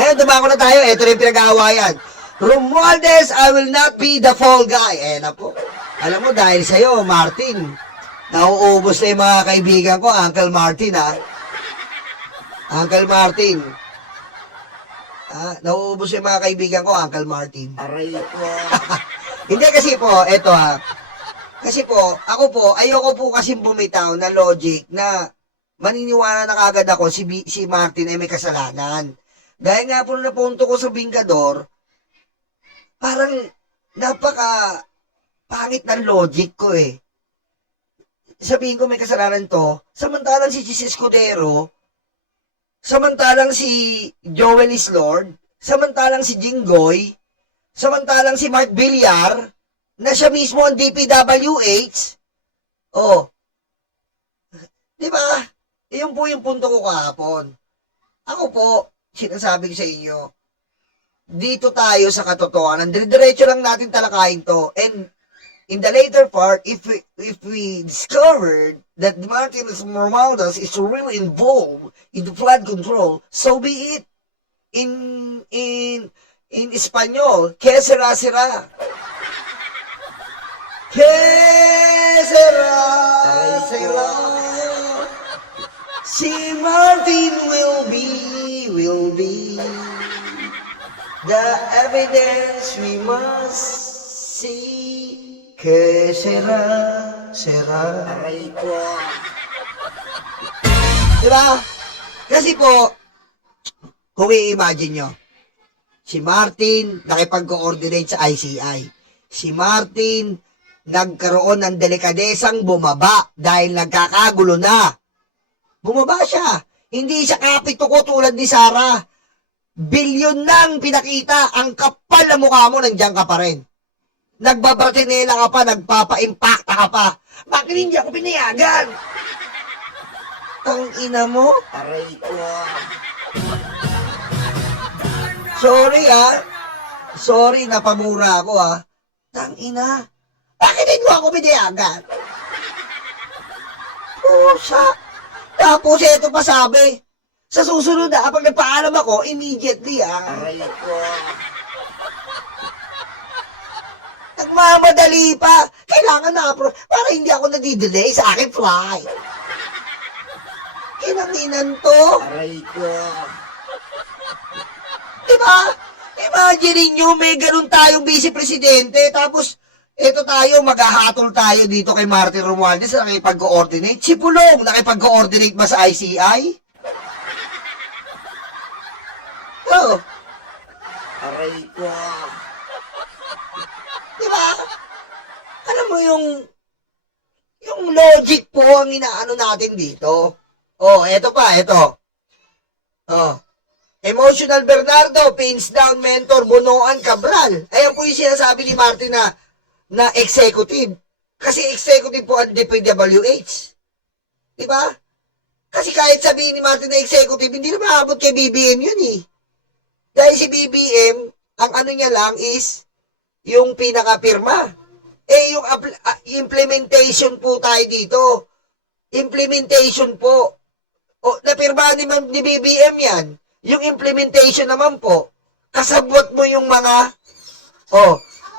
Ngayon, dumako na tayo. Ito rin pinag-aawayan. Romualdez, I will not be the fall guy. Na po. Alam mo, dahil sa'yo, Martin, nauubos na yung mga kaibigan ko, Uncle Martin, ha? Uncle Martin. Nauubos yung mga kaibigan ko, Uncle Martin. Aray ko. Hindi kasi po, eto ha. Kasi po, ako po, ayoko po kasi bumitaw na logic na maniniwala na kagad ako si Martin ay may kasalanan. Dahil nga po napunto ko sa Bingkador, parang napaka pangit ng logic ko eh. Sabihin ko may kasalanan to, samantalang si Chis Escudero, samantalang si Joel Islord, samantalang si Jinggoy, samantalang si Mark Villar, na siya mismo ang DPWH. Oh. Di ba? Iyon po yung punto ko kahapon. Ako po, sinasabi ko sa inyo, dito tayo sa katotohanan. Diretso lang natin talakayin to. And in the later part, if we discovered that Martin Romualdez is really involved in the flood control, so be it. In Espanyol, que sera. Que sera. Si Martin will be the evidence we must see. Que sera. Aray ko. Diba? Kasi po, kung i-imagine nyo, si Martin nakipag-coordinate sa ICI. Si Martin nagkaroon ng delikadesang bumaba dahil nagkakagulo na. Bumaba siya. Hindi siya kapito ko tulad ni Sarah. Bilyon nang pinakita, ang kapal na mukha mo, nandiyan ka pa rin. Nagbabratinela ka pa, nagpapa-impacta ka pa. Bakit hindi ako pinayagan? Ang ina mo? Aray ko. Sorry Sorry, napamura ako Tang ina. Bakit hindi mo ako pinayagan? Pusa. Tapos ito pa sabi, sa susunod pag nagpaalam ako, immediately Aray ko. Nagmamadali pa. Kailangan na para hindi ako nadidelay sa aking flight. Kinanginan to. Aray ko. Diba? Imagine nyo, may ganun tayong vice-presidente, tapos ito tayo, maghahatol tayo dito kay Martin Romualdez na nakipag-coordinate. Si Pulong, nakipag-coordinate ba sa ICI? Oh. Aray ko. Diba? Alam mo yung logic po ang inaano natin dito. Oh, eto pa. Oh. Emotional Bernardo, pins down mentor, Bunoan Cabral. Ayan po yung sinasabi ni Martin na executive. Kasi executive po ang DPWH. Diba? Kasi kahit sabihin ni Martin na executive, hindi na maabot kay BBM yun eh. Dahil si BBM, ang ano niya lang is yung pinakapirma. Yung implementation po tayo dito. Implementation po. Napirmahan ni BBM yan. Yung implementation naman po, kasabot mo yung mga,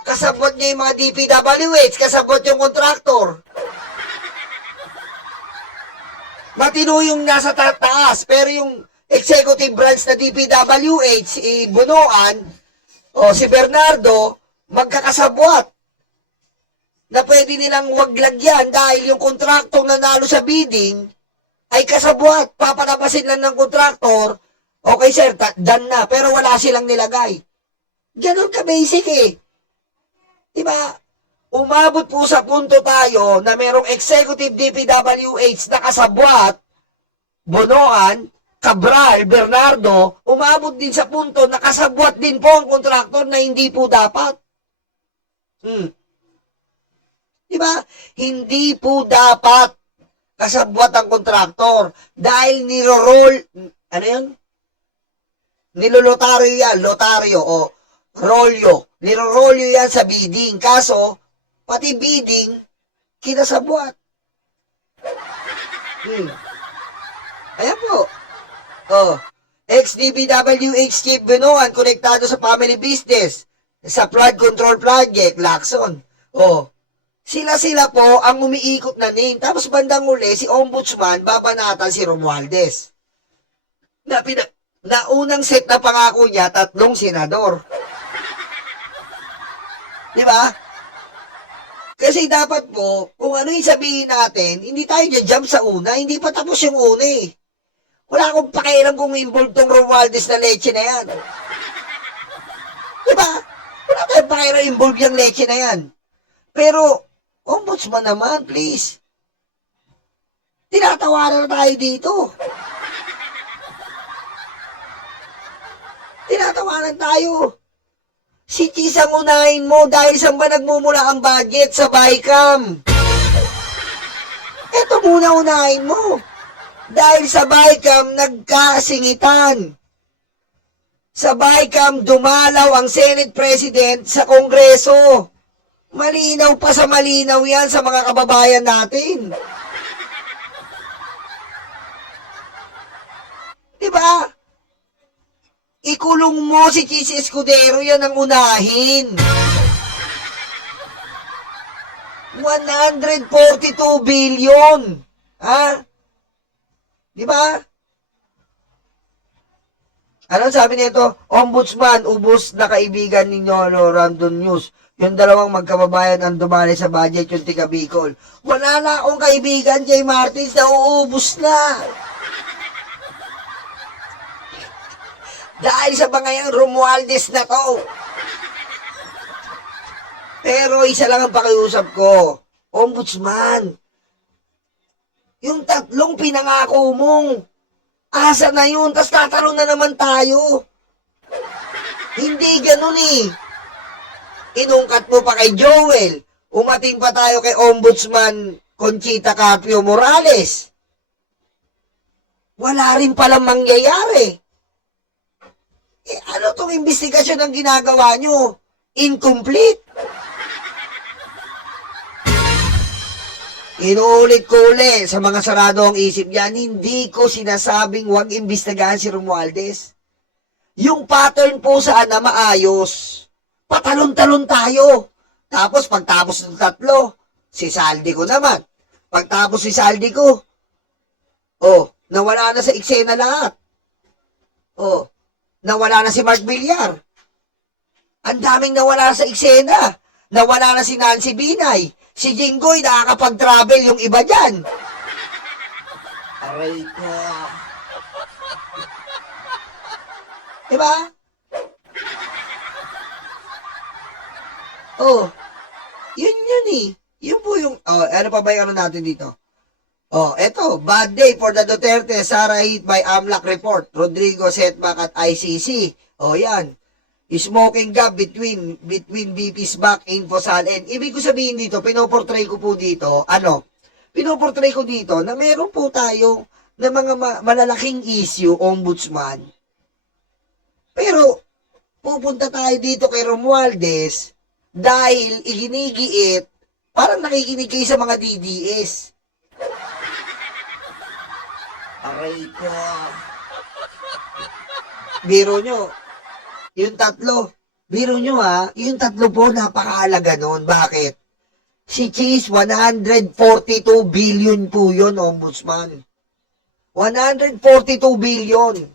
kasabot niya yung mga DPWH, kasabot yung kontraktor. Matino yung nasa taas, pero yung executive branch na DPWH, si Bunoan, si Bernardo, magkakasabwat na pwede nilang wag lagyan dahil yung kontraktong nanalo sa bidding ay kasabwat. Papalapasin lang ng kontraktor, okay sir, done na, pero wala silang nilagay. Ganun ka basic eh. Diba? Umabot po sa punto tayo na merong executive DPWH na kasabwat, Bunoan, Cabral, Bernardo, umabot din sa punto na kasabwat din po ang kontraktor na hindi po dapat. Diba? Hindi po dapat kasabwat ang kontraktor dahil niro-roll, ano yun? Nilolotaryo yan, rolyo. Niro-rolyo yan sa bidding. Kaso, pati bidding, kinasabwat. Ayan po. Ex-DBWH Chief Benoan, konektado sa family business, sa flood control project, Lacson. Oh, sila po ang umiikot na name. Tapos bandang uli, si Ombudsman, babanatan si Romualdez. Na unang set na pangako niya, 3 senador. Di ba? Kasi dapat po, kung ano yung sabihin natin, hindi tayo jump sa una, hindi pa tapos yung una eh. Wala akong pakialam kung involved tong Romualdez na leche na yan. Diba? Wala tayong pakialam involved yung leche na yan. Pero, Ombudsman naman, please. Tinatawanan na tayo dito. Tinatawanan tayo. Si Cheese ang unahin mo dahil saan ba nagmumula ang budget sa BICAM? Ito muna unahin mo. Dahil sa BICAM, nagkasingitan. Sa BICAM, dumalaw ang Senate President sa Kongreso. Malinaw pa sa malinaw yan sa mga kababayan natin. Diba? Ikulong mo si Cheese Escudero, yan ang unahin. 142 billion. Ha? Di ba? Ano sabi nito? Ombudsman, ubos na kaibigan ninyo, Random News. Yung dalawang magkababayan ang dumali sa budget, yung tiga Bicol. Wala na akong kaibigan, J. Martins, na uubos na. Dahil sa mga yung Romualdez na to. Pero isa lang ang pakiusap ko. Ombudsman, yung 3 pinangako mong, asa na yun, tas tatanong na naman tayo. Hindi ganun eh. Inungkat mo pa kay Joel, umating pa tayo kay Ombudsman Conchita Carpio Morales. Wala rin palang mangyayari. Eh, ano tong investigasyon ang ginagawa nyo? Incomplete. Inuulit ko uli sa mga sarado ang isip yan, hindi ko sinasabing huwag imbestigahan si Romualdez. Yung pattern po saan na maayos. Patalon-talon tayo. Tapos pagtapos ng 3, si Saldi ko naman. Pagtapos si Saldi ko, oh, nawala na sa eksena lahat. Oh, nawala na si Mark Villar. Ang daming nawala sa eksena. Nawala na si Nancy Binay. Si Jinggoy, nakakapag-travel yung iba dyan. Aray ko. Diba? Oh, yun eh. Yun po yung, oh, ano pa ba yung ano natin dito? Oh, eto, bad day for the Duterte, Sara hit by AMLAC report, Rodrigo setback at ICC. Oh, yan. Smoking gap between BP's back info salin. Ibig ko sabihin dito, pinoportray ko po dito, pinoportray ko dito na meron po tayo na mga malalaking issue, Ombudsman. Pero, pupunta tayo dito kay Romualdez dahil iginigiit, parang nakikinig kayo sa mga DDS. Aray ko. Biro nyo, yung 3, biro nyo ha, yung 3 po napakaalaga nun. Bakit? Si Cheese, 142 billion po yun, Ombudsman. 142 billion.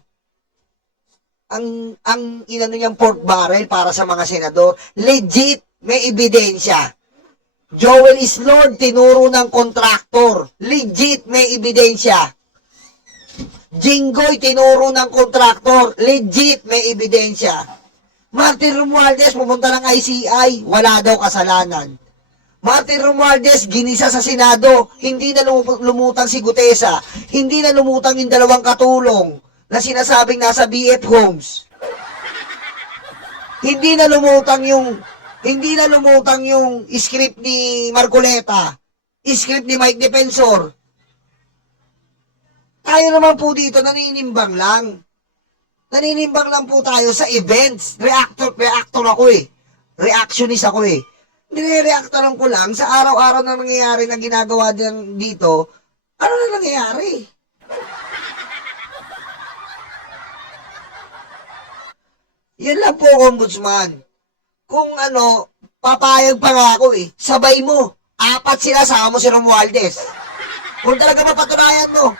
Ang inano niyang pork barrel para sa mga senador, legit, may ebidensya. Joel Islord, tinuro ng kontraktor. Legit, may ebidensya. Jinggoy, tinuro ng kontraktor. Legit, may ebidensya. Martin Romualdez, pumunta ng ICI. Wala daw kasalanan. Martin Romualdez, ginisa sa Senado. Hindi na lumutang si Gutesa. Hindi na lumutang yung 2 katulong na sinasabing nasa BF Homes. Hindi na lumutang yung script ni Marcoleta. Script ni Mike Defensor. Tayo naman po dito, naninimbang lang. Naninimbang lang po tayo sa events. Reactor ako eh. Reactionist ako eh. Nire-reactoran ko lang sa araw-araw na nangyayari na ginagawa din dito. Ano na nangyayari? Yun lang po, Ombudsman. Kung ano, papayag pa nga ako eh. Sabay mo. 4 sila, sama mo si Romualdez. Kung talaga mapatunayan mo.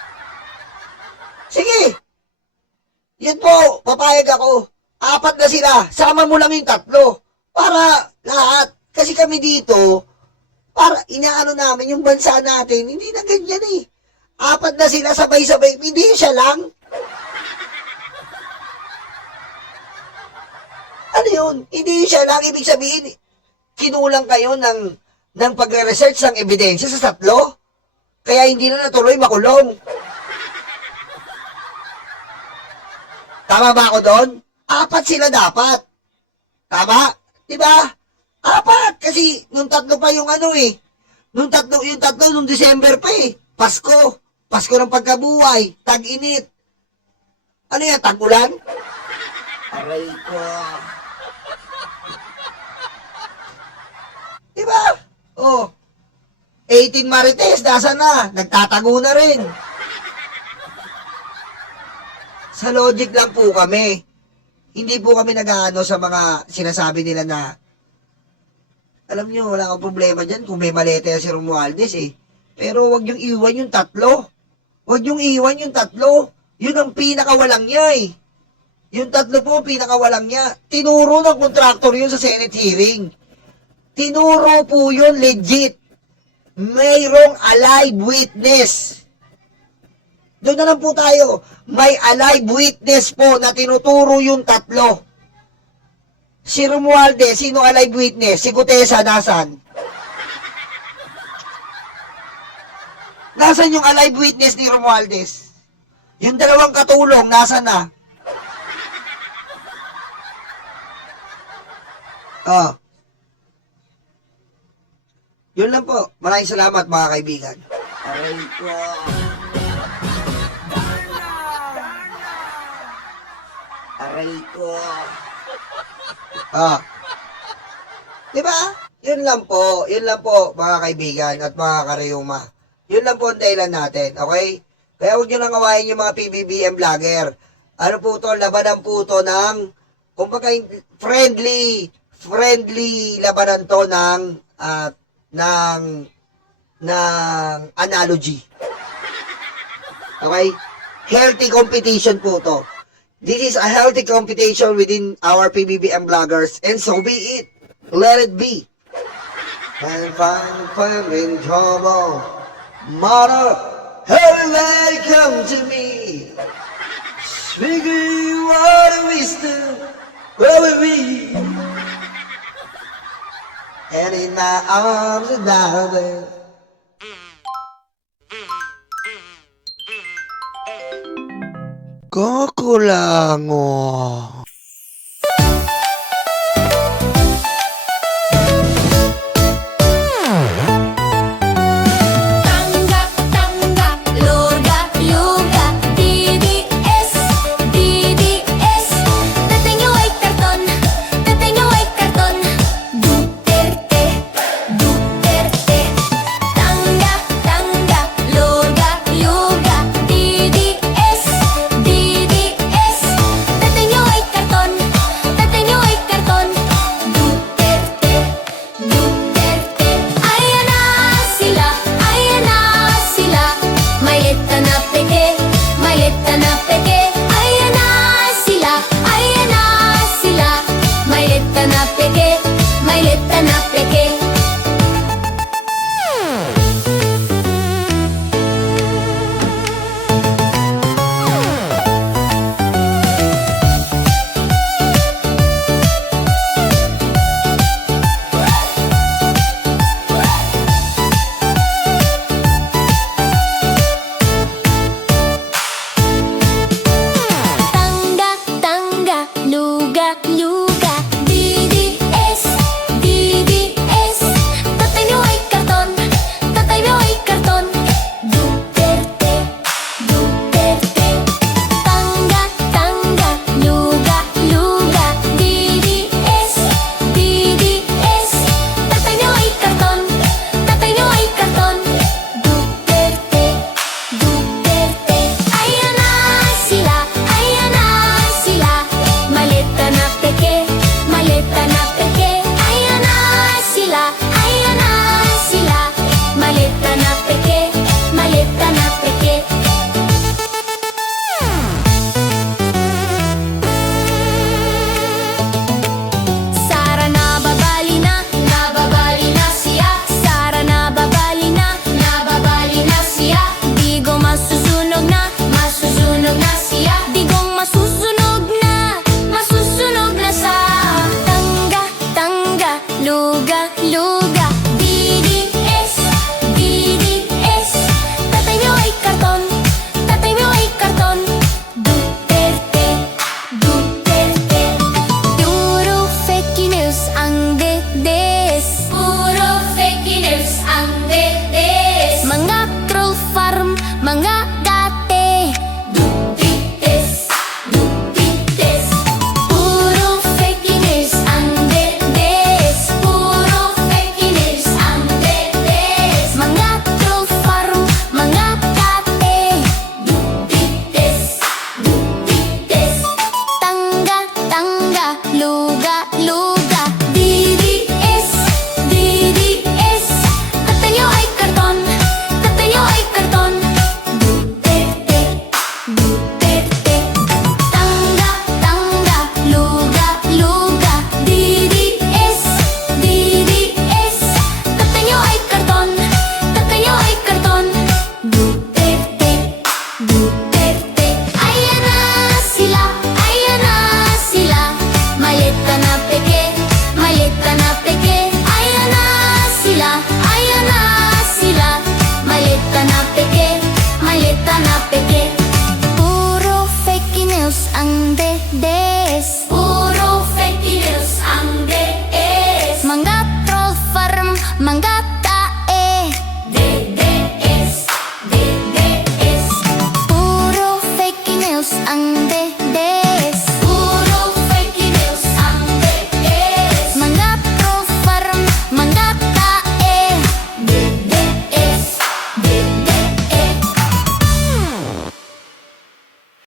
Sige. Yun po, papayag ako. 4 na sila, sama mo lang yung 3. Para lahat. Kasi kami dito, para inaano namin yung bansa natin, hindi na ganyan eh. 4 na sila, sabay-sabay. Hindi siya lang. Ano yun? Hindi siya lang. Ibig sabihin, kinulang kayo ng pagre-research ng ebidensya sa 3. Kaya hindi na natuloy makulong. Tama ba ako doon? 4 sila dapat. Tama? Diba? 4. Kasi nung 3 pa yung ano eh. Yung 3 nung December pa eh. Pasko. Pasko ng pagkabuhay. Tag-init. Ano yan? Tag-ulan? Aray ko. Diba? Oh. 18 Marites, nasa na? Nagtatago na rin. Sa logic lang po kami. Hindi po kami nag-aano sa mga sinasabi nila na alam nyo, wala kang problema dyan kung may maleta si Romualdez eh. Pero wag yung iwan yung 3. Wag yung iwan yung 3. Yun ang pinakawalang niya eh. Yung 3 po, pinakawalang niya. Tinuro ng kontraktor yun sa Senate hearing. Tinuro po yun, legit. Mayroong alive witness. Doon na lang po tayo. May alive witness po na tinuturo yung 3. Si Romualdez, sino alive witness? Si Gutesa, nasan? Nasan yung alive witness ni Romualdez? Yung 2 katulong, nasan na? Ah. Yun lang po. Maraming salamat mga kaibigan. Aray ko. Aray ko. Ah. Diba? Yun lang po. Yun lang po mga kaibigan at mga kareyuma. Yun lang po ang dahilan natin. Okay? Kaya huwag nyo nang kawain yung mga PBBM vlogger. Ano po to? Labanan po to ng kumbaga friendly labanan to ng analogy. Okay? Healthy competition po to. This is a healthy competition within our PBBM vloggers, and so be it. Let it be. And find in trouble. Mother, everybody come to me. Speaking word of wisdom, where we be? And in my arms are darling. Kakulango. Tanggap, tanggap, loga, yoga, DDS, DDS. Dating yung ay karton, dating yung ay karton. Duterte, Duterte. Tanggap, tanggap, loga, yoga, DDS, DDS. Dating yung ay karton. de